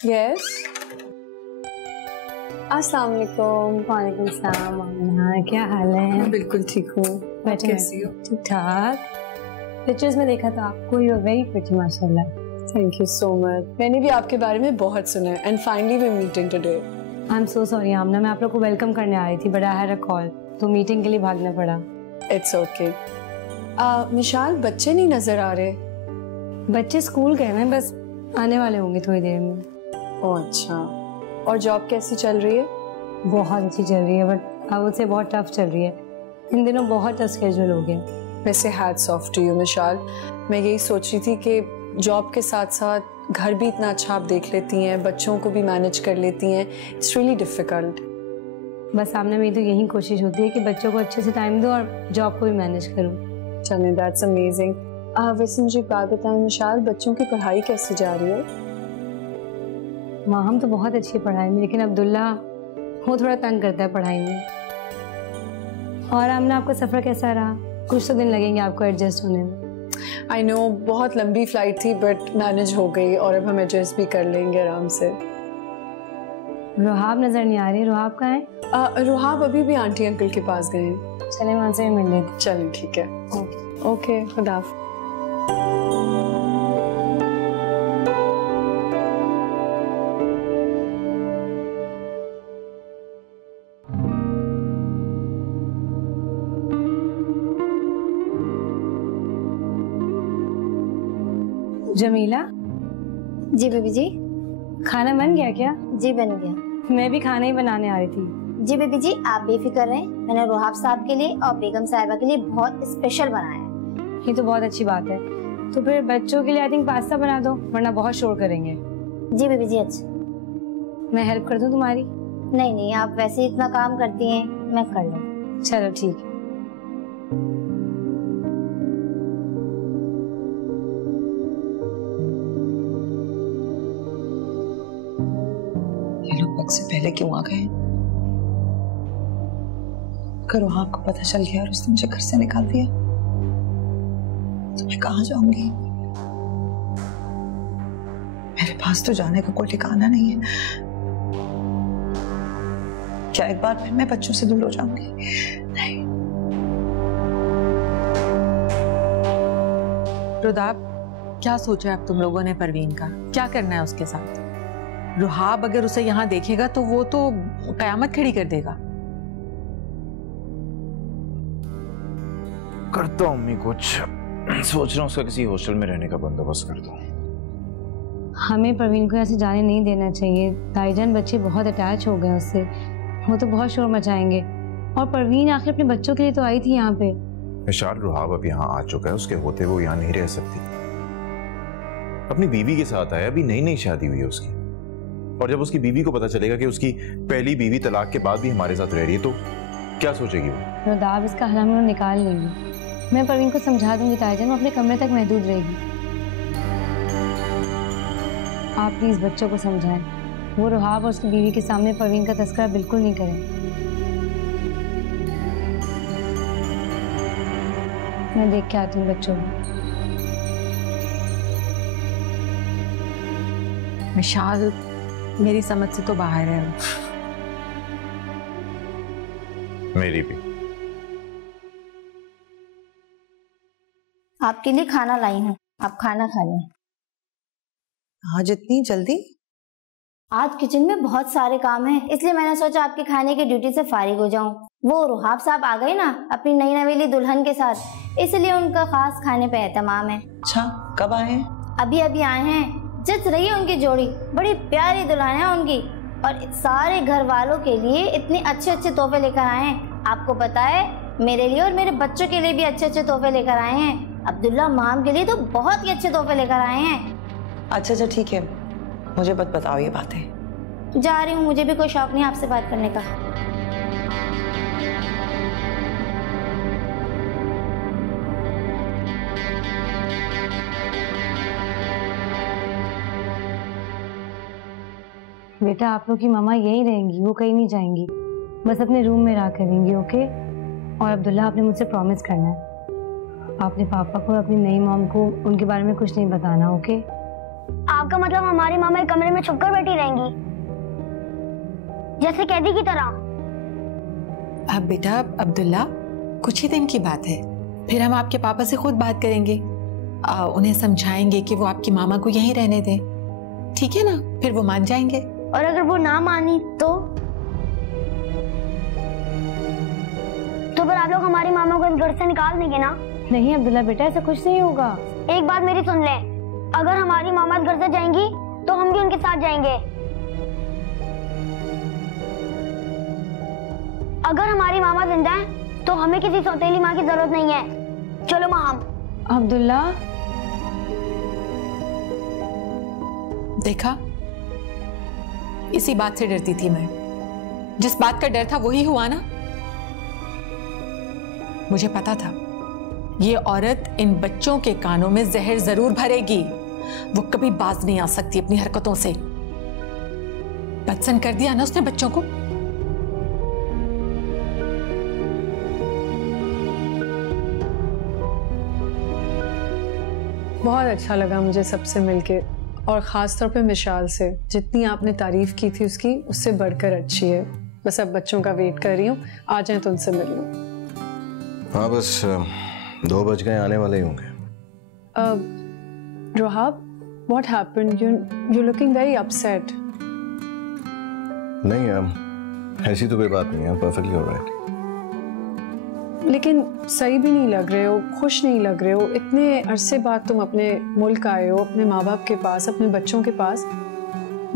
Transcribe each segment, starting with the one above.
Yes. अस्सलाम वालेकुम। वालेकुम सलाम। हाँ, क्या हाल है? बिल्कुल ठीक हूँ। कैसी हो? ठीक ठाक। पिक्चर्स में देखा था आपको, यू आर वेरी प्रिटी माशाल्लाह। Thank you so much. मैंने भी आपके बारे में बहुत सुना है and finally we are meeting today. I am so sorry Amna, मैं आप लोग को वेलकम करने आई थी but I had a call, तो मीटिंग के लिए भागना पड़ा। It's okay. मिशाल, बच्चे नहीं नजर आ रहे। बच्चे स्कूल गए हैं, बस आने वाले होंगे थोड़ी देर में। ओह अच्छा। और जॉब कैसी चल रही है? बहुत अच्छी चल रही है बट अब उससे बहुत टफ चल रही है। इन दिनों बहुत टफ स्केड्यूल हो गया। वैसे हैट्स ऑफ टू यू मिशाल। मैं यही सोच रही थी कि जॉब के साथ साथ घर भी इतना अच्छा आप देख लेती हैं, बच्चों को भी मैनेज कर लेती हैं। It's really difficult. बस सामने मेरी तो यही कोशिश होती है कि बच्चों को अच्छे से टाइम दूं और जॉब को भी मैनेज करूं। चलें, दैट्स अमेजिंग। वैसे मुझे एक बात बताएं मिशाल, बच्चों की पढ़ाई कैसी जा रही है? माँ, हम तो बहुत अच्छी पढ़ाई में, लेकिन अब्दुल्ला वो थोड़ा तंग करता है पढ़ाई में। और आमना, आपका सफ़र कैसा रहा? कुछ तो दिन लगेंगे आपको एडजस्ट होने में। आई नो, बहुत लंबी फ्लाइट थी बट मैनेज हो गई और अब हम एडजस्ट भी कर लेंगे आराम से। रुहाब नजर नहीं आ रही, रुहाब कहाँ है? रुहाब अभी भी आंटी अंकल के पास गए हैं। चले वहाँ से मिल लेते। चलें, ठीक है। ओके, खुदा हाफ़िज़। जमीला, जी बेबी जी। खाना बन गया क्या? जी बन गया। मैं भी खाना ही बनाने आ रही थी। जी बेबी जी, आप बेफिक्र रहें, मैंने रुहाब साहब के लिए और बेगम साहिबा के लिए बहुत स्पेशल बनाया है। ये तो बहुत अच्छी बात है। तो फिर बच्चों के लिए आई थिंक पास्ता बना दो, वरना बहुत शोर करेंगे। जी बेबी जी। अच्छा, मैं हेल्प कर दूं तुम्हारी? नहीं नहीं, आप वैसे ही इतना काम करती हैं, मैं कर लूँ। चलो ठीक है। ये लोग वक्त से पहले क्यों आ गए? अगर रुहाब को पता चल गया और उसने मुझे घर से निकाल दिया तो मैं कहाँ जाऊंगी? मेरे पास तो जाने का कोई ठिकाना नहीं है। क्या एक बार फिर मैं बच्चों से दूर हो जाऊंगी? नहीं। रुदाब, क्या सोचा है अब तुम लोगों ने परवीन का? क्या करना है उसके साथ? रुहाब अगर उसे यहाँ देखेगा तो वो तो कयामत खड़ी कर देगा। करता हूँ अम्मी, कुछ सोच रहा हूँ उसका किसी हॉस्टल में रहने का बंदोबस्त कर दूँ। हमें परवीन को ऐसे जाने नहीं देना चाहिए। ताईजान बच्चे बहुत अटैच हो गए उससे, वो तो बहुत शोर मचाएंगे। और परवीन आखिर अपने बच्चों के लिए तो आई थी यहाँ पे। मिशाल, रुहाब अब यहाँ आ चुका है, उसके होते वो यहाँ नहीं रह सकती। अपनी बीवी के साथ आया, अभी नई नई शादी हुई है उसकी। और जब उसकी बीवी को पता चलेगा कि उसकी पहली बीवी तलाक के बाद भी हमारे साथ रह रही है तो क्या सोचेगी वो? रुदाब, इसका हल हम लोग निकाल लेंगे। मैं परवीन को समझा दूंगी ताईजान, वो अपने कमरे तक महदूद रहेगी। आप प्लीज बच्चों को समझाएं, वो रुहाब और उसकी बीवी के सामने परवीन का तस्करा बिल्कुल नहीं करें। मैं देख के आती हूँ बच्चों को। मिशाल मेरी समझ से तो बाहर है। मेरी भी। आपके लिए खाना लाई हूँ, आप खाना खा लें। आज इतनी जल्दी? आज किचन में बहुत सारे काम हैं, इसलिए मैंने सोचा आपके खाने की ड्यूटी से फारिग हो जाऊं। वो रुहाब साहब आ गए ना अपनी नई नवेली दुल्हन के साथ, इसलिए उनका खास खाने पे एहतमाम है। अच्छा, कब आए हैं? अभी अभी आए हैं। जच रही है उनकी जोड़ी, बड़ी प्यारी दुल्हन है उनकी। और सारे घर वालों के लिए इतने अच्छे अच्छे तोहफे लेकर आए हैं। आपको पता है, मेरे लिए और मेरे बच्चों के लिए भी अच्छे अच्छे तोहफे लेकर आए हैं। अब्दुल्ला माम के लिए तो बहुत ही अच्छे तोहफे लेकर आए हैं। अच्छा अच्छा ठीक है, मुझे मत बताओ ये बातें। जा रही हूँ, मुझे भी कोई शौक नहीं आपसे बात करने का। बेटा, आप लोग की मामा यही रहेंगी, वो कहीं नहीं जाएंगी, बस अपने रूम में रहा करेंगी, ओके? और अब्दुल्ला, आपने मुझसे प्रॉमिस करना है, आपने पापा को और अपनी नई मॉम को उनके बारे में कुछ नहीं बताना, ओके? आपका मतलब हमारी मामा एक कमरे में छुपकर बैठी रहेंगी, जैसे कैदी की तरह? अब बेटा अब्दुल्ला, कुछ ही दिन की बात है, फिर हम आपके पापा से खुद बात करेंगे, उन्हें समझाएंगे कि वो आपकी मामा को यहीं रहने दें, ठीक है ना? फिर वो मान जाएंगे। और अगर वो ना मानी तो फिर आप लोग हमारी मामा को इस घर से निकाल देंगे ना? नहीं अब्दुल्ला बेटा, ऐसा कुछ नहीं होगा। एक बात मेरी सुन ले, अगर हमारी मामा इस घर से जाएंगी तो हम भी उनके साथ जाएंगे। अगर हमारी मामा जिंदा है तो हमें किसी सौतेली माँ की जरूरत नहीं है। चलो माँ। अब्दुल्ला, देखा, इसी बात से डरती थी मैं। जिस बात का डर था वही हुआ ना। मुझे पता था ये औरत इन बच्चों के कानों में जहर जरूर भरेगी, वो कभी बाज नहीं आ सकती अपनी हरकतों से। बदसन कर दिया ना उसने बच्चों को। बहुत अच्छा लगा मुझे सबसे मिलके, और ख़ास तौर पे मिशाल से। जितनी आपने तारीफ की थी उसकी, उससे बढ़कर अच्छी है। बस अब बच्चों का वेट कर रही हूँ, आ जाएं तो उनसे मिल लूँ। हाँ बस 2 बज गए, आने वाले ही होंगे। रोहाब, what happened? You're looking very upset. नहीं ऐसी तो कोई बात नहीं है, परफेक्टली ऑलराइट। लेकिन सही भी नहीं लग रहे हो, खुश नहीं लग रहे हो। इतने अरसे बाद तुम अपने मुल्क आए हो, अपने माँ बाप के पास, अपने बच्चों के पास,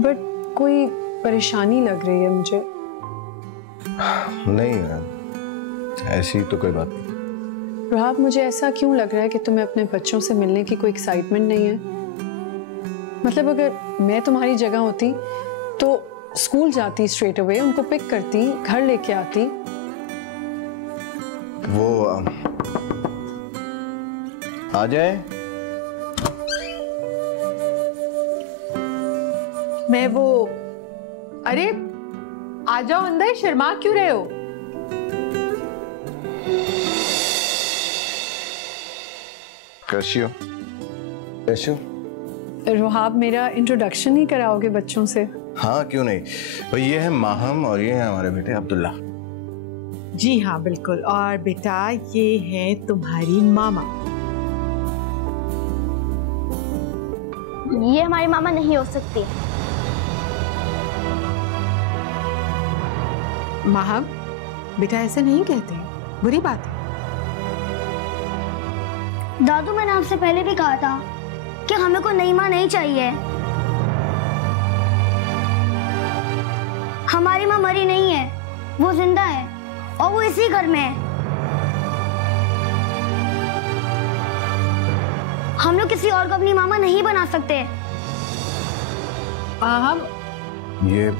बट कोई परेशानी लग रही है मुझे। नहीं ऐसी तो कोई बात नहीं। रोहाब, मुझे ऐसा क्यों लग रहा है कि तुम्हें अपने बच्चों से मिलने की कोई एक्साइटमेंट नहीं है? मतलब अगर मैं तुम्हारी जगह होती तो स्कूल जाती स्ट्रेट अवे, उनको पिक करती, घर लेके आती। वो आ जाए। मैं वो, अरे आ जाओ अंदर, शर्मा क्यों रहे हो? कैसी हो? कैसी हो? रोहाब, मेरा इंट्रोडक्शन नहीं कराओगे बच्चों से? हाँ क्यों नहीं, तो ये है माहम और ये है हमारे बेटे अब्दुल्ला। जी हाँ बिल्कुल, और बेटा ये है तुम्हारी मामा। ये हमारी मामा नहीं हो सकती। माहम, बेटा ऐसे नहीं कहते, बुरी बात है। दादू, मैंने आपसे पहले भी कहा था कि हमें कोई नई माँ नहीं चाहिए। हमारी माँ मरी नहीं है, वो जिंदा है, और वो इसी घर में है। हम लोग किसी और को अपनी मामा नहीं बना सकते। माहम, ये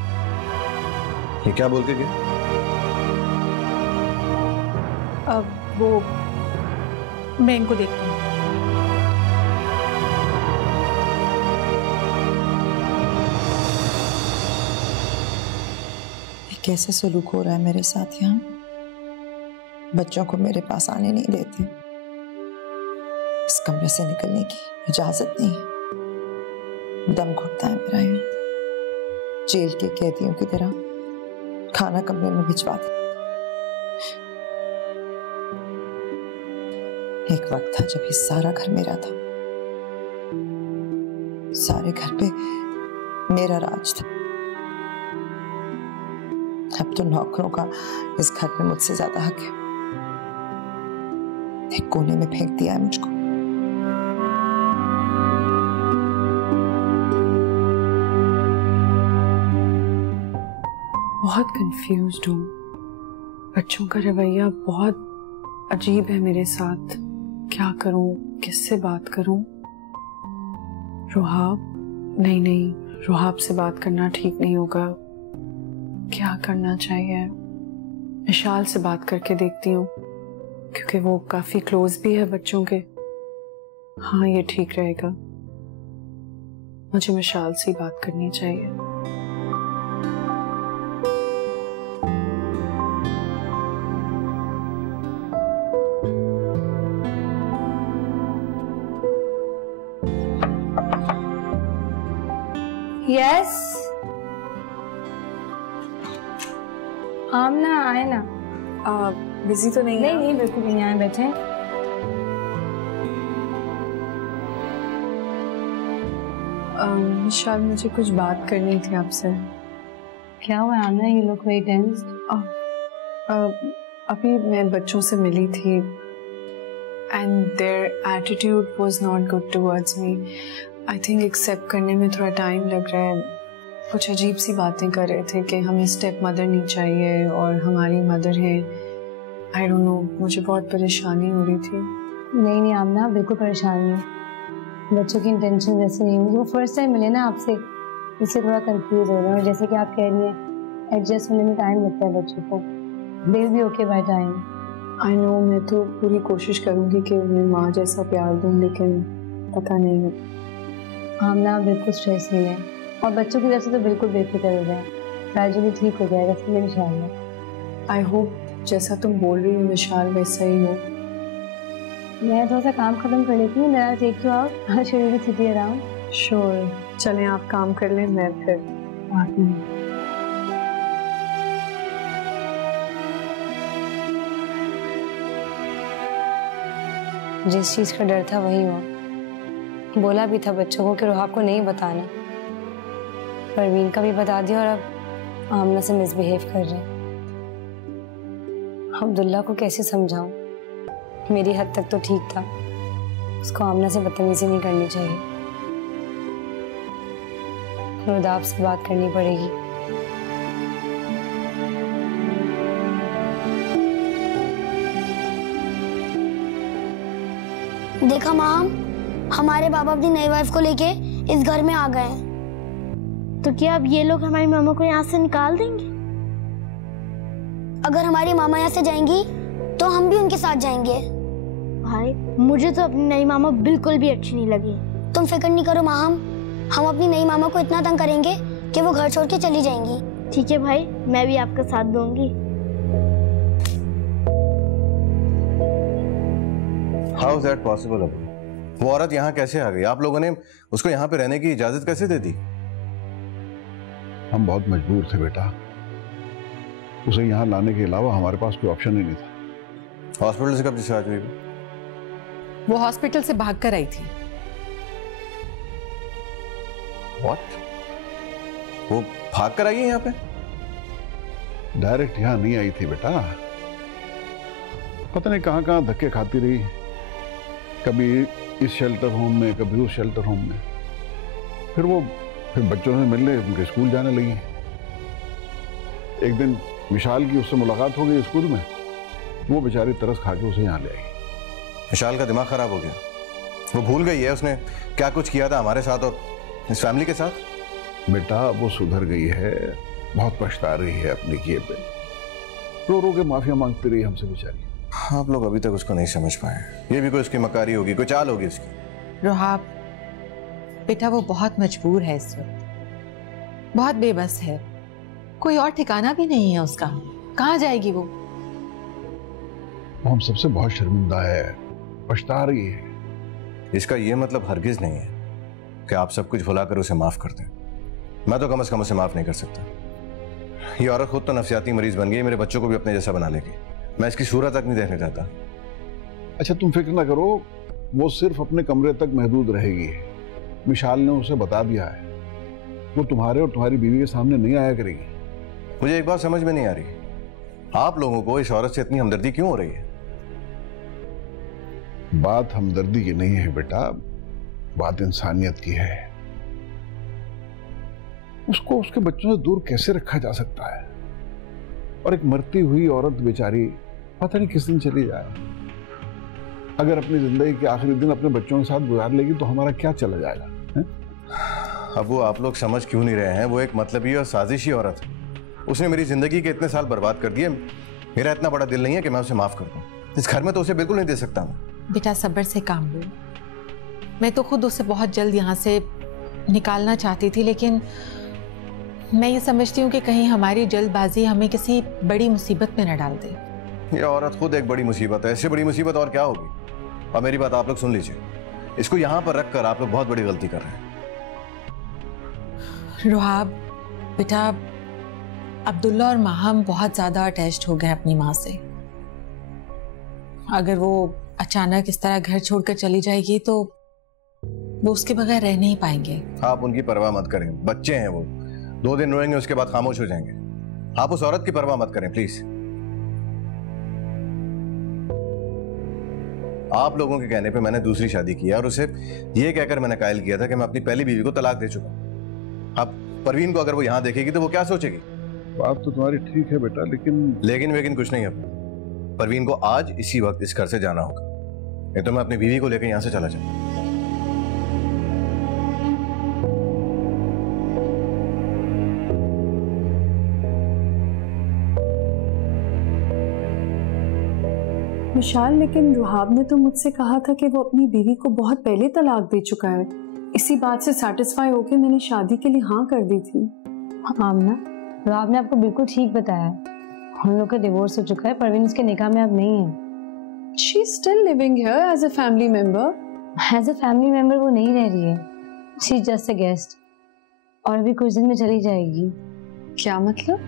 क्या बोल के गया? अब वो मैं इनको देखती हूँ। कैसे सलूक हो रहा है मेरे साथ यहाँ? बच्चों को मेरे पास आने नहीं देते, इस कमरे से निकलने की इजाजत नहीं है। दम घुटता है मेरा यहाँ, जेल के कैदियों की तरह खाना कमरे में भिजवा दे। एक वक्त था जब ये सारा घर मेरा था, सारे घर पे मेरा राज था। अब तो नौकरों का इस घर में मुझसे ज्यादा हक है। एक कोने में फेंक दिया है मुझको। बहुत कंफ्यूज्ड हूँ। बच्चों का रवैया बहुत अजीब है मेरे साथ। क्या करूं, किससे बात करूं? रुहाब, नहीं, रुहाब से बात करना ठीक नहीं होगा। क्या करना चाहिए? मिशाल से बात करके देखती हूँ, क्योंकि वो काफी क्लोज भी है बच्चों के। हाँ, ये ठीक रहेगा। मुझे मिशाल से बात करनी चाहिए। यस आमना आए ना। बिजी तो नहीं? नहीं बिल्कुल नहीं, आए बैठे। विशाल, मुझे कुछ बात करनी थी आपसे। क्या हुआ Amna, you look very tense. अभी मैं बच्चों से मिली थी and their attitude was not good towards me. I think accept करने में थोड़ा टाइम लग रहा है। कुछ अजीब सी बातें कर रहे थे कि हमें स्टेप मदर नहीं चाहिए और हमारी मदर है। आई डोंट नो, मुझे बहुत परेशानी हो रही थी। नहीं आमना, बिल्कुल परेशान नहीं। बच्चों की इंटेंशन वैसे नहीं हुई। वो फर्स्ट टाइम मिले ना आपसे, इससे थोड़ा कंफ्यूज हो रहे हैं। और जैसे कि आप कह रही हैं, एडजस्ट होने में टाइम लगता है बच्चों को। They will be okay by time. I know, मैं तो पूरी कोशिश करूंगी कि उन्हें माँ जैसा प्यार दूं, लेकिन पता नहीं है। आमना, बिल्कुल स्ट्रेस नहीं है और बच्चों की तरफ से तो बिल्कुल बेफिक्र हो जाए। ग्रेजुअली ठीक हो जाएगा सब इंशाल्लाह। आई होप जैसा तुम बोल रही हो विशाल वैसा ही हो। मैं थोड़ा सा काम खत्म कर लेती हूँ, मेरा टेक यू आउट। हाँ, शुरू की सिटी अराउंड। श्योर, चलें आप काम कर लें, मैं फिर आती हूँ। जिस चीज़ का डर था वही हुआ। बोला भी था बच्चों को कि रोहाब को नहीं बताना, परवीन का भी बता दिया और अब आमना से मिसबिहेव कर रहे हैं। अब्दुल्ला को कैसे समझाऊं? मेरी हद तक तो ठीक था, उसको आमना से बदतमीजी नहीं करनी चाहिए। रुदाब से बात करनी पड़ेगी। देखा माँ, हमारे बाबा अपनी नई वाइफ को लेके इस घर में आ गए हैं। तो क्या अब ये लोग हमारी मामा को यहाँ से निकाल देंगे? अगर हमारी मामा यहाँ से जाएंगी तो हम भी उनके साथ जाएंगे। भाई, मुझे तो अपनी नई मामा बिल्कुल भी अच्छी नहीं लगी। तुम फिक्र नहीं करो माँ, हम अपनी नई मामा को इतना तंग करेंगे कि वो घर छोड़ के चली जाएंगी। ठीक है भाई, मैं भी आपका साथ दूंगी। How is that possible? वो औरत यहाँ कैसे आ गई? आप लोगों ने उसको यहाँ पे रहने की इजाजत कैसे दे दी? हम बहुत मजबूर थे बेटा, उसे यहाँ लाने के अलावा हमारे पास कोई ऑप्शन ही नहीं था। हॉस्पिटल से कब डिस्चार्ज हुई? वो हॉस्पिटल से भाग कर आई थी। What? वो भाग कर आई है यहाँ पे? डायरेक्ट यहाँ नहीं आई थी बेटा, पता नहीं कहाँ कहाँ धक्के खाती रही, कभी इस शेल्टर होम में, कभी उस शेल्टर होम में। फिर बच्चों से मिलने उनके स्कूल जाने लगी। एक दिन विशाल की उससे मुलाकात हो गई स्कूल में, वो बेचारी तरस खा के उसे यहाँ ले आई। विशाल का दिमाग खराब हो गया, वो भूल गई है उसने क्या कुछ किया था हमारे साथ और इस फैमिली के साथ। बेटा वो सुधर गई है, बहुत पछता रही है अपने किए पे, रो रो के माफिया मांगती रही हमसे बेचारी। आप लोग अभी तक उसको नहीं समझ पाए। ये भी कोई उसकी मकारी होगी, कोई चाल होगी इसकी। रोहाब बेटा, वो बहुत मजबूर है इस वक्त, बहुत बेबस है, कोई और ठिकाना भी नहीं है उसका। कहाँ जाएगी वो हम सबसे बहुत शर्मिंदा है, पछता रही है। इसका ये मतलब हरगिज नहीं है कि आप सब कुछ भुलाकर उसे माफ कर दें। मैं तो कम से कम उसे माफ नहीं कर सकता। ये औरत खुद तो नफसियाती मरीज बन गई, मेरे बच्चों को भी अपने जैसा बना लेगी। मैं इसकी सूरत तक नहीं देखने चाहता। अच्छा तुम फिक्र ना करो, वो सिर्फ अपने कमरे तक महदूद रहेगी। विशाल ने उसे बता दिया है, वो तुम्हारे और तुम्हारी बीवी के सामने नहीं आया करेगी। मुझे एक बात समझ में नहीं आ रही, आप लोगों को इस औरत से इतनी हमदर्दी क्यों हो रही है? बात हमदर्दी की नहीं है बेटा, बात इंसानियत की है। उसको उसके बच्चों से दूर कैसे रखा जा सकता है? और एक मरती हुई औरत बेचारी पता नहीं किस दिन चली जाए। अगर अपनी जिंदगी के आखिरी दिन अपने बच्चों के साथ गुजार लेगी तो हमारा क्या चला जाएगा? है? अब वो आप लोग समझ क्यों नहीं रहे हैं? वो एक मतलबी और साजिशी औरत है। उसने मेरी जिंदगी के इतने साल बर्बाद कर दिए। मेरा इतना बड़ा दिल नहीं है कि मैं उसे माफ कर दूं। इस घर में तो उसे बिल्कुल नहीं दे सकता मैं। बेटा सब्र से काम लो। मैं तो खुद उसे बहुत जल्द यहाँ से निकालना चाहती थी, लेकिन मैं ये समझती हूँ कि कहीं हमारी जल्दबाजी हमें किसी बड़ी मुसीबत में न डाल दे। ये औरत खुद एक बड़ी मुसीबत है, इससे बड़ी मुसीबत और क्या होगी? और मेरी बात आप लोग सुन लीजिए, इसको यहाँ पर रखकर आप लोग बहुत बड़ी गलती कर रहे हैं। रुहाब बेटा, अब्दुल्ला और माहम बहुत ज्यादा अटैच्ड हो गए अपनी माँ से। अगर वो अचानक इस तरह घर छोड़कर चली जाएगी तो वो उसके बगैर रह नहीं पाएंगे। आप उनकी परवाह मत करें, बच्चे हैं वो, 2 दिन रोएंगे उसके बाद खामोश हो जाएंगे। आप उस औरत की परवाह मत करें प्लीज। आप लोगों के कहने पे मैंने दूसरी शादी की और उसे ये कहकर मैंने कायल किया था कि मैं अपनी पहली बीवी को तलाक दे चुका हूं। अब परवीन को अगर वो यहां देखेगी तो वो क्या सोचेगी? बात तो तुम्हारी ठीक है बेटा, लेकिन कुछ नहीं। अब परवीन को आज इसी वक्त इस घर से जाना होगा, नहीं तो मैं अपनी बीवी को लेकर यहां से चला जाऊंगा। विशाल, लेकिन रुहाब ने तो मुझसे कहा था कि वो अपनी बीवी को बहुत पहले तलाक दे चुका है। इसी बात से सेटिस्फाई होकर मैंने शादी के लिए हाँ कर दी थी। आमना, रुहाब ने आपको बिल्कुल ठीक बताया। हम लोग का डिवोर्स हो चुका है, परवीन उसके निकाह में अब नहीं है। She is still living here as a family member. As a family member वो नहीं रह रही है, she is just a guest। और अभी कुछ दिन में चली जाएगी। क्या मतलब?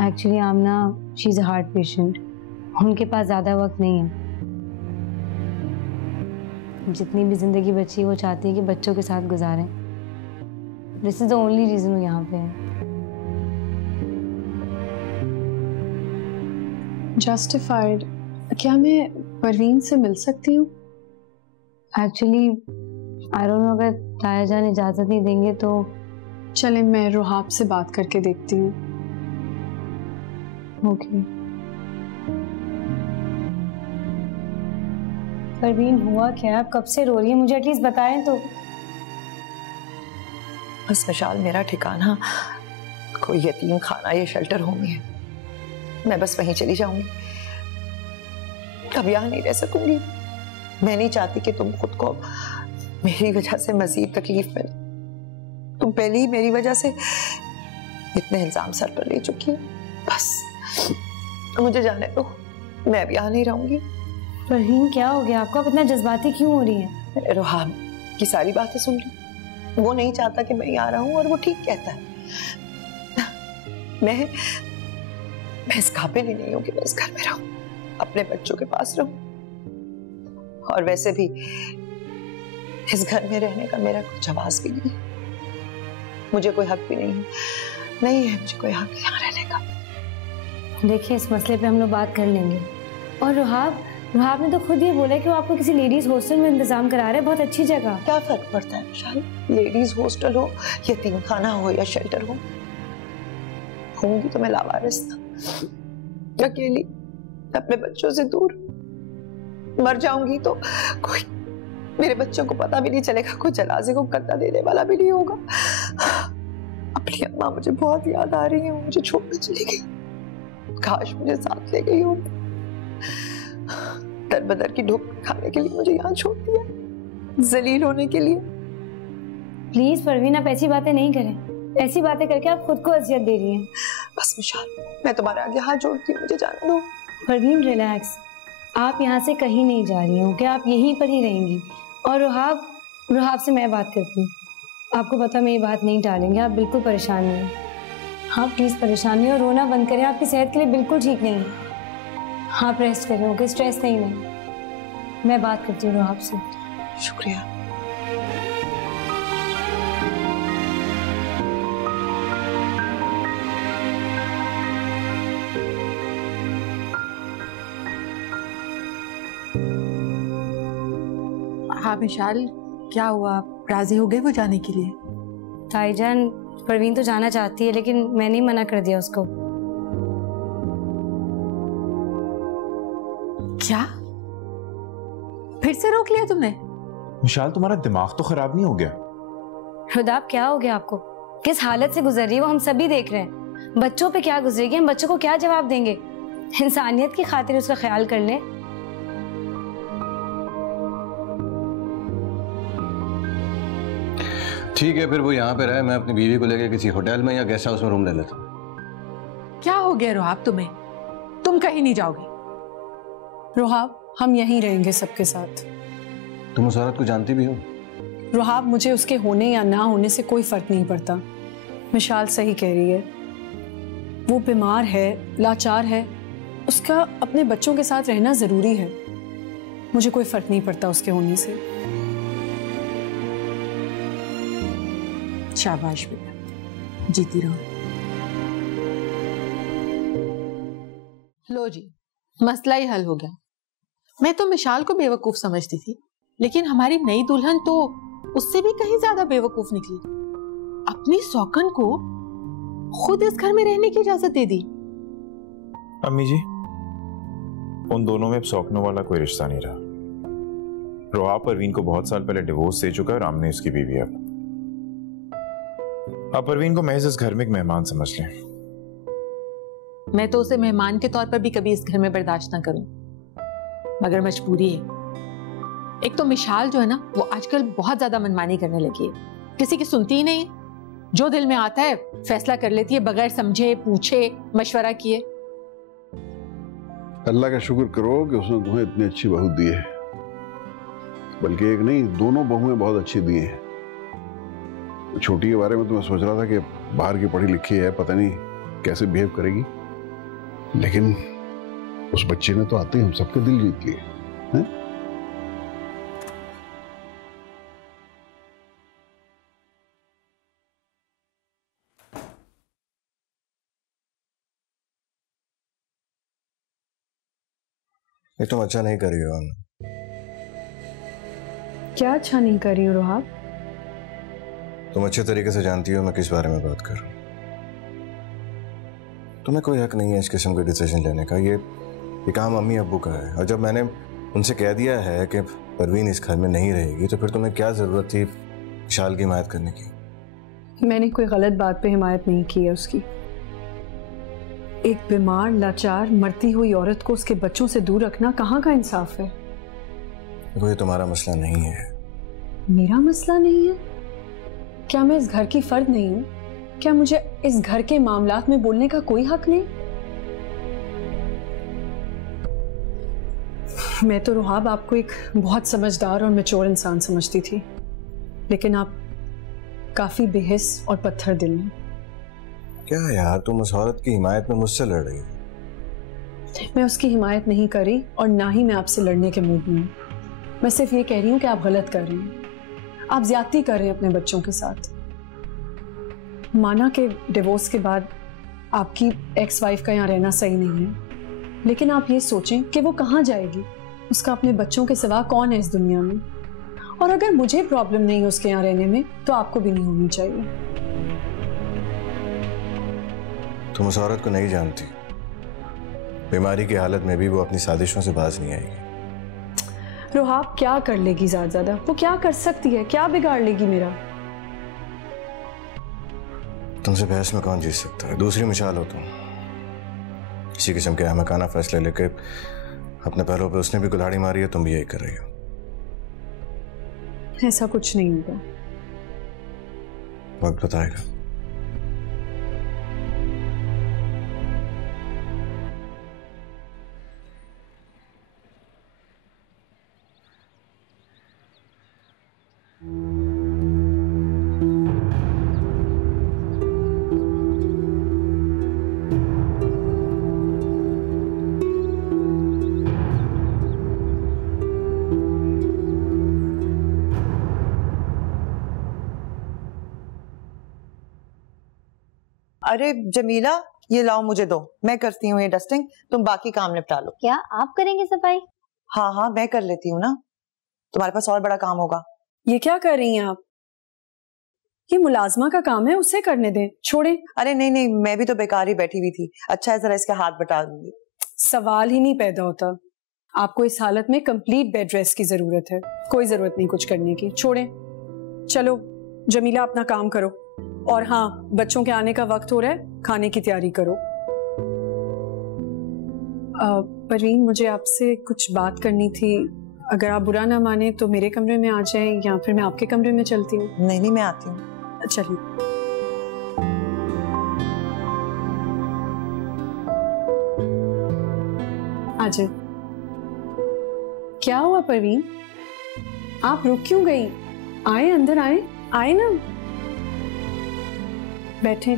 Actually Amna, she is a heart patient। उनके पास ज्यादा वक्त नहीं है। जितनी भी जिंदगी बची वो चाहती है कि बच्चों के साथ गुजारें। This is the only reason वो यहाँ पे है। जस्टिफाइड। क्या मैं परवीन से मिल सकती हूँ? एक्चुअली आई डोंट नो, अगर ताया जान इजाजत नहीं देंगे तो। चले, मैं रुहाब से बात करके देखती हूँ। ओके। परवीन हुआ क्या? आप कब से रो रही है? मुझे एटलीस्ट बताएं तो। बस विशाल, मेरा ठिकाना कोई यतीम खाना या शेल्टर होम है। मैं बस वहीं चली जाऊंगी, अब यहाँ नहीं रह सकूंगी। मैं नहीं चाहती कि तुम खुद को मेरी वजह से मजीद तकलीफ में। तुम पहले ही मेरी वजह से इतने इल्जाम सर पर ले चुकी हो। बस मुझे जाने दो, मैं अब यहाँ नहीं रहूंगी। परवीन क्या हो गया आपको? आप इतना जज्बाती क्यों हो रही है? रुहाब की सारी बातें सुन ली। वो नहीं चाहता कि मैं यहाँ रहूं और वो ठीक कहता है। मैं इस काबिल ही नहीं हूं कि मैं इस घर में रहूं, अपने बच्चों के पास रहूं। और वैसे भी इस घर में रहने का मेरा कुछ आवाज भी नहीं है। मुझे कोई हक भी नहीं है मुझे कोई हक यहाँ रहने का। देखिए, इस मसले पे हम लोग बात कर लेंगे। और रुहाब ने तो खुद ये बोला कि वो आपको किसी लेडीज हॉस्टल में इंतजाम करा रहे हैं, बहुत अच्छी जगह। क्या फर्क पड़ता है विशाल, लेडीज हॉस्टल हो, यतीम खाना हो या शेल्टर हो। होंगी तो मैं लावारिस था, अकेली, अपने बच्चों से दूर। मर जाऊंगी तो कोई मेरे बच्चों को पता भी नहीं चलेगा, कोई जनाजे को कंधा देने वाला भी नहीं होगा। अपनी अम्मा मुझे बहुत याद आ रही है, मुझे छोड़कर चली गई। काश मुझे साथ ले गई हो। दर बदर की ढोक खाने के लिए मुझे यहाँ छोड़ दिया, जलील होने के लिए। प्लीज परवीन, आप ऐसी बातें नहीं करें। ऐसी बातें करके आप खुद को अजियत दे रही हैं। बस विशाल, मैं तुम्हारे आगे हाथ जोड़ती हूँ, मुझे जाने दो। परवीन रिलैक्स, आप यहाँ से कहीं नहीं जा रही हो, क्या आप यहीं पर ही रहेंगी। और रुहाब से मैं बात करती हूँ। आपको पता, मैं ये बात नहीं टालेंगे। आप बिल्कुल परेशान नहीं हैं। हाँ प्लीज परेशान नहीं हो, रोना बंद करें, आपकी सेहत के लिए बिल्कुल ठीक नहीं है। आप रेस्ट करें, ओके? स्ट्रेस नहीं लें। मैं बात करती हूँ आपसे। शुक्रिया। हाँ विशाल, क्या हुआ? राजी हो गए वो जाने के लिए? ताईजान, परवीन तो जाना चाहती है, लेकिन मैंने ही मना कर दिया उसको। क्या? फिर से रोक लिया तुमने? विशाल, तुम्हारा दिमाग तो खराब नहीं हो गया? रुदाब, क्या हो गया आपको? किस हालत से गुजर रही है वो हम सभी देख रहे हैं। बच्चों पे क्या गुजरेगी, हम बच्चों को क्या जवाब देंगे? इंसानियत की खातिर उसका ख्याल कर लें। ठीक है, फिर वो यहाँ पे रहे, मैं अपनी बीवी को लेकर किसी होटल में या गेस्ट हाउस में रूम ले लेता हूँ। क्या हो गया रुहाब तुम्हें? तुम कहीं नहीं जाओगी? रुहाब, हम यहीं रहेंगे सबके साथ। तुम उस औरत को जानती भी हो? रुहाब, मुझे उसके होने या ना होने से कोई फर्क नहीं पड़ता। मिशाल सही कह रही है, वो बीमार है, लाचार है, उसका अपने बच्चों के साथ रहना जरूरी है। मुझे कोई फर्क नहीं पड़ता उसके होने से। शाबाश बेटा, जीती रहो। लो जी, मसला ही हल हो गया। मैं तो मिशाल को बेवकूफ समझती थी, लेकिन हमारी नई दुल्हन तो उससे भी कहीं ज्यादा बेवकूफ निकली। अपनी सौकन को खुद इस घर में रहने की इजाजत दे दी। अम्मी जी, उन दोनों में अब सौकनों वाला कोई रिश्ता नहीं रहा। रुहाब परवीन को बहुत साल पहले डिवोर्स दे चुका है और आमने उसकी बीवी है। अब परवीन को महज इस घर में एक मेहमान समझ लें। मैं तो उसे मेहमान के तौर पर भी कभी इस घर में बर्दाश्त ना करूं, मगर मजबूरी है। एक तो मिशाल जो है ना, वो आजकल बहुत ज्यादा मनमानी करने लगी है, किसी की सुनती ही नहीं, जो दिल में आता है फैसला कर लेती है बगैर समझे, पूछे, मशवरा किए। अल्लाह का शुक्र करो कि उसने तुम्हें इतनी अच्छी बहू दी है, बल्कि एक नहीं, दोनों बहुएं बहुत अच्छी दी हैं। छोटी के बारे में तो मैं सोच रहा था कि बाहर की पढ़ी लिखी है, पता नहीं कैसे बिहेव करेगी, लेकिन उस बच्चे ने तो आते ही हम सबके दिल जीत लिए हैं? ये तुम अच्छा नहीं कर रही हो। क्या अच्छा नहीं कर रही हो रुहाब? तुम अच्छे तरीके से जानती हो मैं किस बारे में बात कर रहा हूं। तुम्हें कोई हक नहीं है इस किस्म के डिसीजन लेने का। ये काम अम्मी अब्बू का है, और जब मैंने उनसे कह दिया है कि परवीन इस घर में नहीं रहेगी, तो फिर तुम्हें क्या जरूरत थी विशाल की हिमायत करने की? मैंने कोई गलत बात पे हिमायत नहीं की है उसकी। एक बीमार, लाचार, मरती हुई औरत को उसके बच्चों से दूर रखना कहाँ का इंसाफ है? ये तुम्हारा मसला नहीं है। मेरा मसला नहीं है? क्या मैं इस घर की फर्द नहीं हूँ? क्या मुझे इस घर के मामलात में बोलने का कोई हक नहीं? मैं तो रुहाब आपको एक बहुत समझदार और मैच्योर इंसान समझती थी, लेकिन आप काफी बेहिस और पत्थर दिल हैं। क्या यार, तुम उस औरत की हिमायत में मुझसे लड़ रही हो? मैं उसकी हिमायत नहीं कर रही और ना ही मैं आपसे लड़ने के मूड में हूँ। मैं सिर्फ ये कह रही हूँ कि आप गलत कर रही हैं। आप ज्यादती कर रहे हैं अपने बच्चों के साथ। माना कि डिवोर्स के बाद आपकी एक्स वाइफ का यहाँ रहना सही नहीं है, लेकिन आप ये सोचें कि वो कहाँ जाएगी। उसका अपने बच्चों के सिवा कौन है इस दुनिया में? और अगर मुझे प्रॉब्लम नहीं है उसके यहाँ रहने में, तो आपको भी नहीं होनी चाहिए। तुम उस औरत को नहीं जानती। बीमारी की हालत में भी वो अपनी साजिशों से बाज नहीं आएगी। रुहाब क्या कर लेगी ज्यादा? वो क्या कर सकती है? क्या बिगाड़ लेगी मेरा? तुमसे बहस में कौन जीत सकता है? दूसरी मिसाल हो तुम। इसी किस्म के अहमकाना फैसले लेके अपने पैरों पे उसने भी कुल्हाड़ी मारी है, तुम भी यही कर रही हो। ऐसा कुछ नहीं होगा। वक्त बताएगा। अरे जमीला, ये लाओ मुझे दो, मैं करती हूँ ये डस्टिंग, तुम बाकी काम निपटा लो। क्या आप करेंगे सफाई? हाँ हाँ मैं कर लेती हूँ ना, तुम्हारे पास और बड़ा काम होगा। ये क्या कर रही हैं आप? ये मुलाजमा का काम है, उसे करने दें, छोड़े। अरे नहीं नहीं, मैं भी तो बेकार ही बैठी हुई थी। अच्छा है, जरा इसके हाथ बटा दूंगी। सवाल ही नहीं पैदा होता। आपको इस हालत में कंप्लीट बेड रेस्ट की जरूरत है। कोई जरूरत नहीं कुछ करने की, छोड़े। चलो जमीला अपना काम करो, और हाँ, बच्चों के आने का वक्त हो रहा है, खाने की तैयारी करो। परवीन, मुझे आपसे कुछ बात करनी थी। अगर आप बुरा ना माने तो मेरे कमरे में आ जाएं, या फिर मैं आपके कमरे में चलती हूँ। नहीं नहीं, मैं आती हूँ। चलिए। आज क्या हुआ परवीन? आप रुक क्यों गई? आए, अंदर आए, आए ना, बैठे।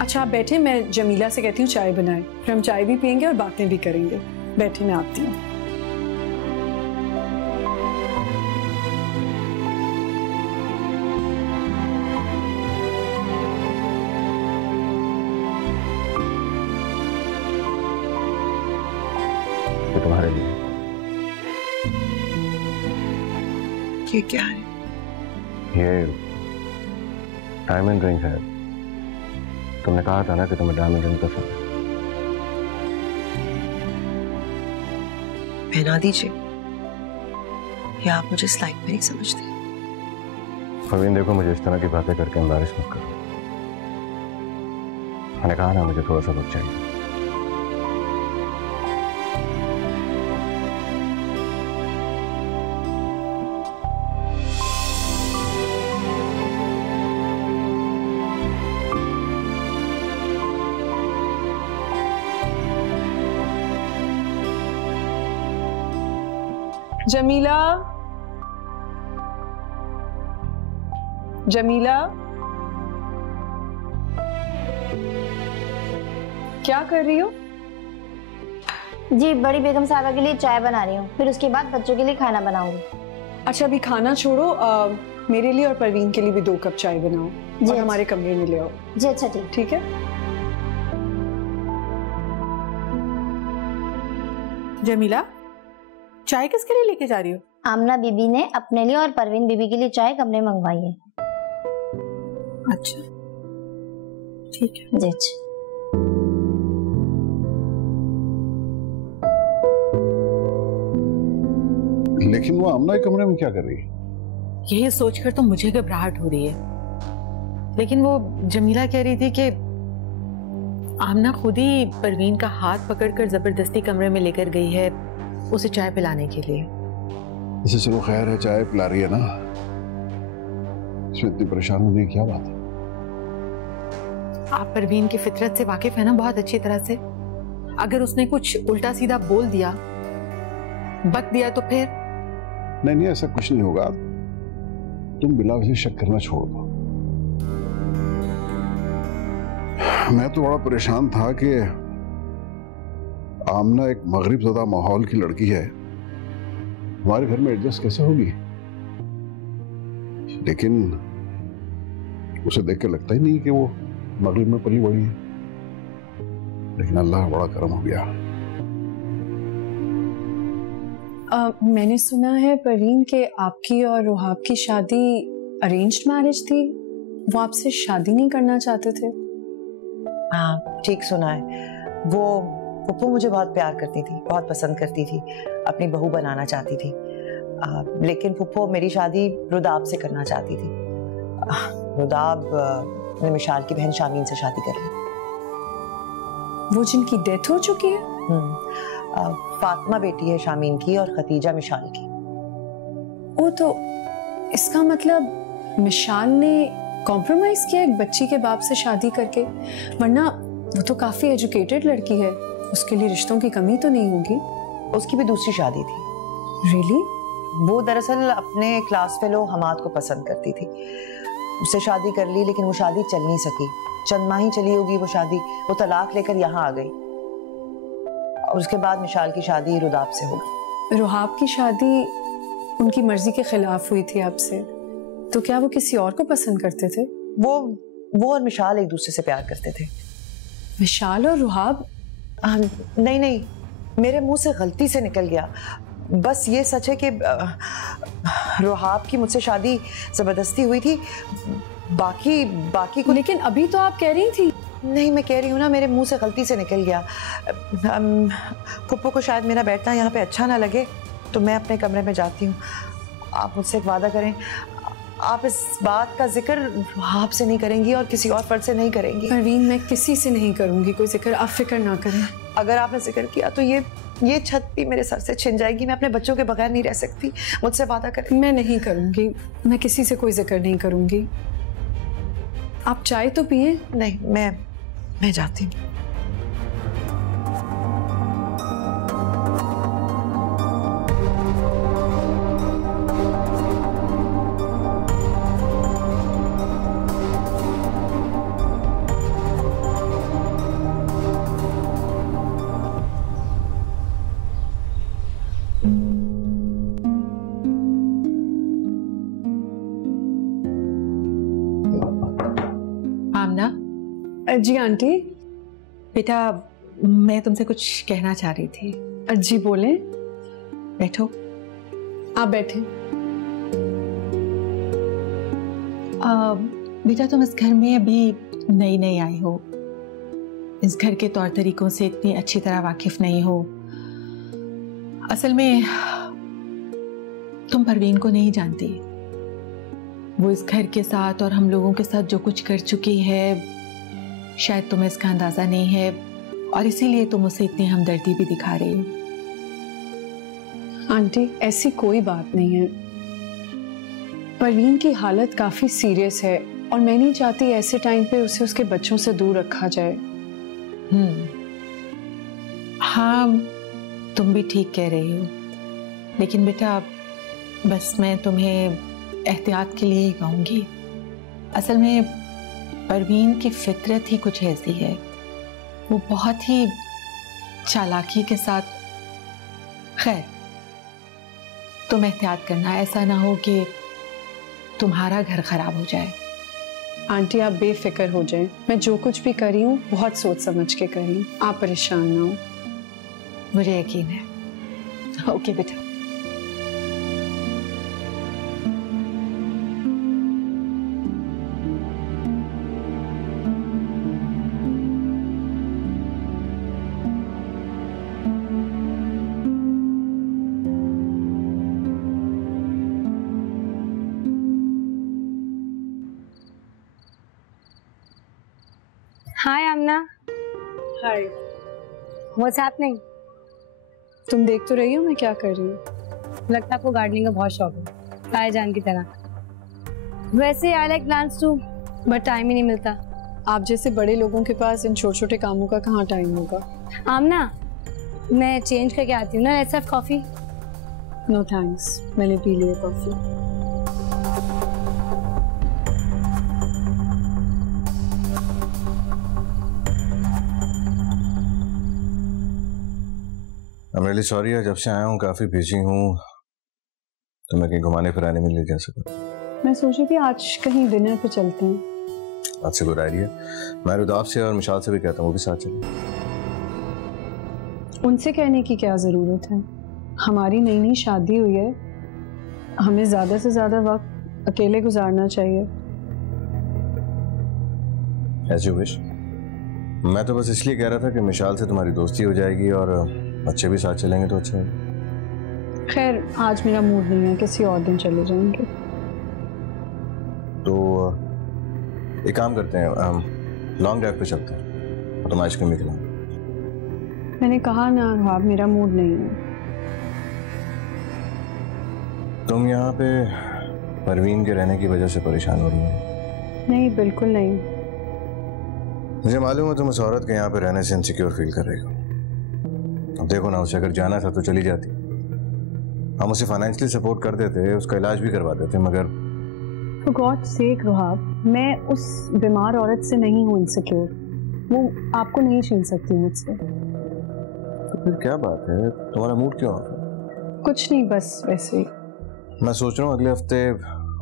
अच्छा आप बैठे, मैं जमीला से कहती हूँ चाय बनाए, फिर हम चाय भी पियेंगे और बातें भी करेंगे। बैठे, मैं आती हूँ। तुम्हारे लिए ये क्या है? ये डायमंड रिंग है। तुमने कहा था ना कि तुम्हें डायमंड रिंग पसंद है। पहना दीजिए, या आप मुझे इस लायक में नहीं समझते? परवीन देखो, मुझे इस तरह की बातें करके एम्बैरेस मत करो। मैंने कहा ना मुझे थोड़ा सा वक्त चाहिए। जमीला, जमीला, क्या कर रही हो? जी बड़ी बेगम साहबा के लिए चाय बना रही हूँ, फिर उसके बाद बच्चों के लिए खाना बनाऊंगी। अच्छा अभी खाना छोड़ो, मेरे लिए और परवीन के लिए भी 2 कप चाय बनाओ और हमारे कमरे में ले आओ। जी अच्छा ठीक। ठीक है। जमीला, चाय किसके लिए लेके जा रही हो? आमना बीबी ने अपने लिए और परवीन बीबी के लिए चाय कमरे मंगवाई है। अच्छा ठीक है। जी अच्छा। लेकिन वो आमना के कमरे में क्या कर रही है? यही सोचकर तो मुझे घबराहट हो रही है, लेकिन वो जमीला कह रही थी कि आमना खुद ही परवीन का हाथ पकड़कर जबरदस्ती कमरे में लेकर गई है उसे चाय पिलाने के लिए। इसे चलो खैर है, चाय पिला रही है ना, इसमें इतनी परेशान होने की क्या बात है? आप परवीन की फितरत से वाकिफ है ना बहुत अच्छी तरह से। अगर उसने कुछ उल्टा सीधा बोल दिया, बक दिया तो फिर? नहीं ऐसा कुछ नहीं होगा, तुम बिला वजह शक करना छोड़ दो। मैं तो बड़ा परेशान था कि आमना एक मगरिब ज़दा माहौल की लड़की है, हमारे घर में एडजस्ट कैसे होगी? लेकिन उसे देख के लगता ही नहीं कि वो मगरिब में पली बड़ी है। लेकिन अल्लाह बड़ा करम हो गया। मैंने सुना है परवीन के आपकी और रुहाब की शादी अरेंज्ड मैरिज थी, वो आपसे शादी नहीं करना चाहते थे। हाँ ठीक सुना है। वो पुप्पो मुझे बहुत प्यार करती थी, बहुत पसंद करती थी, अपनी बहू बनाना चाहती थी। लेकिन पुप्पो मेरी शादी रुदाब से करना चाहती थी। रुदाब ने मिशाल की बहन शामीन से शादी कर ली। वो जिनकी डेथ हो चुकी है? फातिमा बेटी है शामीन की और खतीजा मिशाल की। ओ तो इसका मतलब मिशाल ने कॉम्प्रोमाइज किया एक बच्ची के बाप से शादी करके, वरना वो तो काफी एजुकेटेड लड़की है, उसके लिए रिश्तों की कमी तो नहीं होगी। उसकी भी दूसरी शादी थी। रियली? वो दरअसल अपने क्लास फेलो हमाद को पसंद करती थी, उससे शादी कर ली, लेकिन वो शादी चल नहीं सकी। चंद माह ही चली होगी वो शादी, वो तलाक लेकर यहाँ आ गई और उसके बाद मिशाल की शादी रुदाब से हो गई। रुहाब की शादी उनकी मर्जी के खिलाफ हुई थी आपसे, तो क्या वो किसी और को पसंद करते थे? वो और मिशाल एक दूसरे से प्यार करते थे। मिशाल और रुहाब? नहीं, मेरे मुंह से गलती से निकल गया। बस ये सच है कि रुहाब की मुझसे शादी जबरदस्ती हुई थी, बाकी को। लेकिन अभी तो आप कह रही थी। नहीं मैं कह रही हूँ ना, मेरे मुंह से गलती से निकल गया। पुप्पो को शायद मेरा बैठना यहाँ पे अच्छा ना लगे, तो मैं अपने कमरे में जाती हूँ। आप मुझसे एक वादा करें, आप इस बात का जिक्र आपसे नहीं करेंगी और किसी और फर्द से नहीं करेंगी। परवीन मैं किसी से नहीं करूंगी कोई जिक्र, आप फिक्र ना करें। अगर आपने जिक्र किया तो ये छत भी मेरे सर से छिन जाएगी। मैं अपने बच्चों के बगैर नहीं रह सकती, मुझसे वादा करें। मैं नहीं करूंगी, मैं किसी से कोई जिक्र नहीं करूंगी। आप चाय तो पिए। नहीं मैं जाती हूँ। जी आंटी। बेटा मैं तुमसे कुछ कहना चाह रही थी। जी बोले। बैठो। आप बैठे। बेटा तुम इस घर में अभी नई नई आई हो, इस घर के तौर तरीकों से इतनी अच्छी तरह वाकिफ नहीं हो। असल में तुम परवीन को नहीं जानती। वो इस घर के साथ और हम लोगों के साथ जो कुछ कर चुकी है शायद तुम्हें इसका अंदाजा नहीं है, और इसीलिए तुम उसे इतनी हमदर्दी भी दिखा रही हो। आंटी ऐसी कोई बात नहीं है, परवीन की हालत काफी सीरियस है और मैं नहीं चाहती ऐसे टाइम पे उसे उसके बच्चों से दूर रखा जाए। हाँ तुम भी ठीक कह रही हो, लेकिन बेटा बस मैं तुम्हें एहतियात के लिए ही कहूँगी। असल में परवीन की फितरत ही कुछ ऐसी है, वो बहुत ही चालाकी के साथ। खैर तुम एहतियात करना, ऐसा ना हो कि तुम्हारा घर खराब हो जाए। आंटी आप बेफिक्र हो जाएं, मैं जो कुछ भी कर रही हूँ बहुत सोच समझ के कर रही हूँ, आप परेशान ना हो। मुझे यकीन है। ओके बेटा। Hi Amna. Hi. What's happening? तुम देख तो रही हो मैं क्या कर रही हूँ। लगता है आपको गार्डनिंग का बहुत शौक है, सारे जान की तरह। वैसे I like plants too, but time ही नहीं मिलता। आप जैसे बड़े लोगों के पास इन छोटे छोटे कामों का कहाँ टाइम होगा। आमना मैं चेंज करके आती हूँ ना, let's have coffee. No thanks, मैंने पी लिया कॉफी। I'm really sorry, जब से आया हूँ काफी बिजी हूँ, तो मैं कहीं घुमाने फिराने में नहीं जा सका। मैं सोची थी आज कहीं डिनर पे चलते हैं। आज से गुड आइडिया। मैं रुदाफ से और मिशाल से भी कहता हूँ वो भी साथ चले। उनसे कहने की क्या जरूरत है, हमारी नई नई शादी हुई है, हमें ज्यादा से ज्यादा वक्त अकेले गुजारना चाहिए। As you wish। मैं तो बस इसलिए कह रहा था कि मिशाल से तुम्हारी दोस्ती हो जाएगी और बच्चे भी साथ चलेंगे तो अच्छा है। खैर आज मेरा मूड नहीं है, किसी और दिन चले जाएंगे। तो एक काम करते हैं, लॉन्ग ड्राइव पे चलते हैं और तुम आइसक्रीम भी खिलाओ। मैंने कहा ना भाव, मेरा मूड नहीं है। तुम यहाँ पे परवीन के रहने की वजह से परेशान हो रही हो? नहीं बिल्कुल नहीं। मुझे मालूम है तुम उस औरत के यहाँ पे रहने से इनसिक्योर फील कर रही हो। अब देखो ना, उसे अगर जाना था तो चली जाती, हम उसे फाइनेंशियली सपोर्ट कर देते, उसका इलाज भी करवा देते, मगर For God's sake रुहाब, मैं उस बीमार औरत से नहीं हूँ इनसिक्योर, वो आपको नहीं छीन सकती मुझसे। तो फिर क्या बात है, तुम्हारा मूड क्यों ऑफ है? कुछ नहीं, बस वैसे ही। मैं सोच रहा हूँ अगले हफ्ते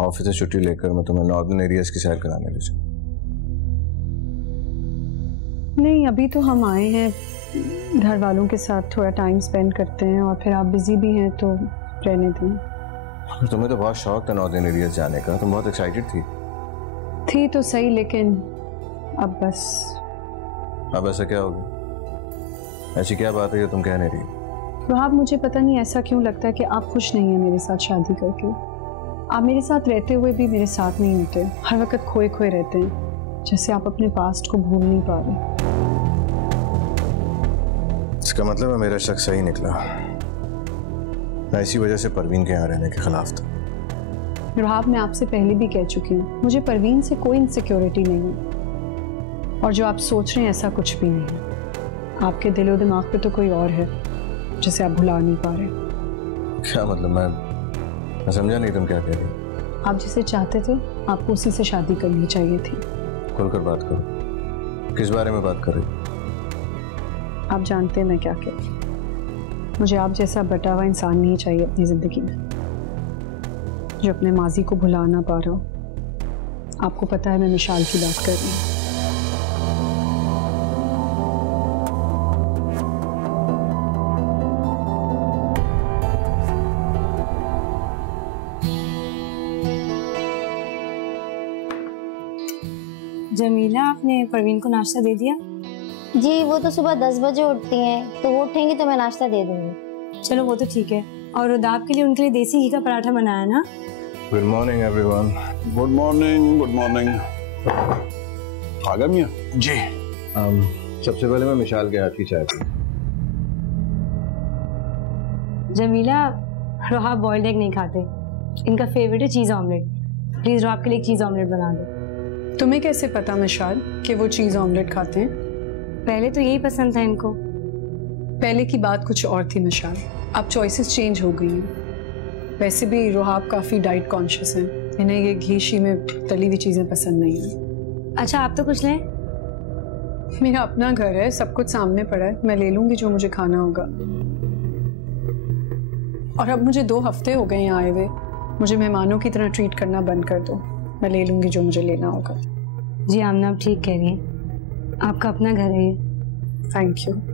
ऑफिस से छुट्टी लेकर मैं तुम्हें नॉर्दर्न एरियाज की सैर कराने ले जाऊँ। नहीं अभी तो हम आए हैं, घर वालों के साथ थोड़ा टाइम स्पेंड करते हैं, और फिर आप बिजी भी हैं तो रहने दें। तुम्हें तो बहुत शौक था नॉर्दर्न एरियाज जाने का, तुम बहुत एक्साइटेड थी तो सही, लेकिन अब बस। अब ऐसा क्या हो गया? ऐसी क्या बात है जो तुम कह नहीं रही? रुहाब मुझे पता नहीं ऐसा क्यों लगता है कि आप खुश नहीं हैं मेरे साथ शादी करके। आप मेरे साथ रहते हुए भी मेरे साथ नहीं होते, हर वक्त खोए खोए रहते हैं, जैसे आप अपने पास्ट को भूल नहीं पा रहे। इसका मतलब है मेरा शक सही निकला, मैं इसी वजह से परवीन के यहाँ रहने के खिलाफ था। रुहाब मैं आपसे पहले भी कह चुकी हूँ, मुझे परवीन से कोई इनसिक्योरिटी नहीं है, और जो आप सोच रहे हैं ऐसा कुछ भी नहीं है। आपके दिलो दिमाग पे तो कोई और है जिसे आप भुला नहीं पा रहे। क्या मतलब? मैं समझा नहीं तुम क्या कह रही। आप जिसे चाहते थे आपको उसी से शादी करनी चाहिए थी। खुलकर बात करो, किस बारे में बात कर रही? आप जानते हैं मैं क्या कह रही हूँ। मुझे आप जैसा बटा हुआ इंसान नहीं चाहिए अपनी जिंदगी में, जो अपने माजी को भुला ना पा रहा हो। आपको पता है मैं मिशाल की बात कर रही हूँ। जमीला, आपने परवीन को नाश्ता दे दिया? जी वो तो सुबह 10 बजे उठती हैं, तो वो उठेंगी तो मैं नाश्ता दे दूंगी। चलो वो तो ठीक है। और रुदाब के लिए उनके लिए देसी घी का पराठा बनाया ना? Good morning everyone. Good morning, good morning. आ गए मियां? जी। सबसे पहले मैं मिशाल के हाथ की चाय पी। जमीला, रोहाब बॉइल्ड एग नहीं खाते, इनका फेवरेट है चीज़ ऑमलेट। प्लीज़ रोहाब के लिए एक चीज़ ऑमलेट बना दो। तुम्हें कैसे पता मिशाल कि वो चीज़ ऑमलेट खाते हैं? पहले तो यही पसंद था इनको। पहले की बात कुछ और थी मिशाल, अब चॉइसेस चेंज हो गई हैं। वैसे भी रोहाब काफ़ी डाइट कॉन्शियस हैं, इन्हें ये घी शी में तली हुई चीज़ें पसंद नहीं हैं। अच्छा आप तो कुछ लें? मेरा अपना घर है, सब कुछ सामने पड़ा है, मैं ले लूँगी जो मुझे खाना होगा। और अब मुझे 2 हफ्ते हो गए यहाँ आए हुए, मुझे मेहमानों की तरह ट्रीट करना बंद कर दो, मैं ले लूँगी जो मुझे लेना होगा। जी आमना, आप ठीक कह रही हैं, आपका अपना घर है ये। Thank you.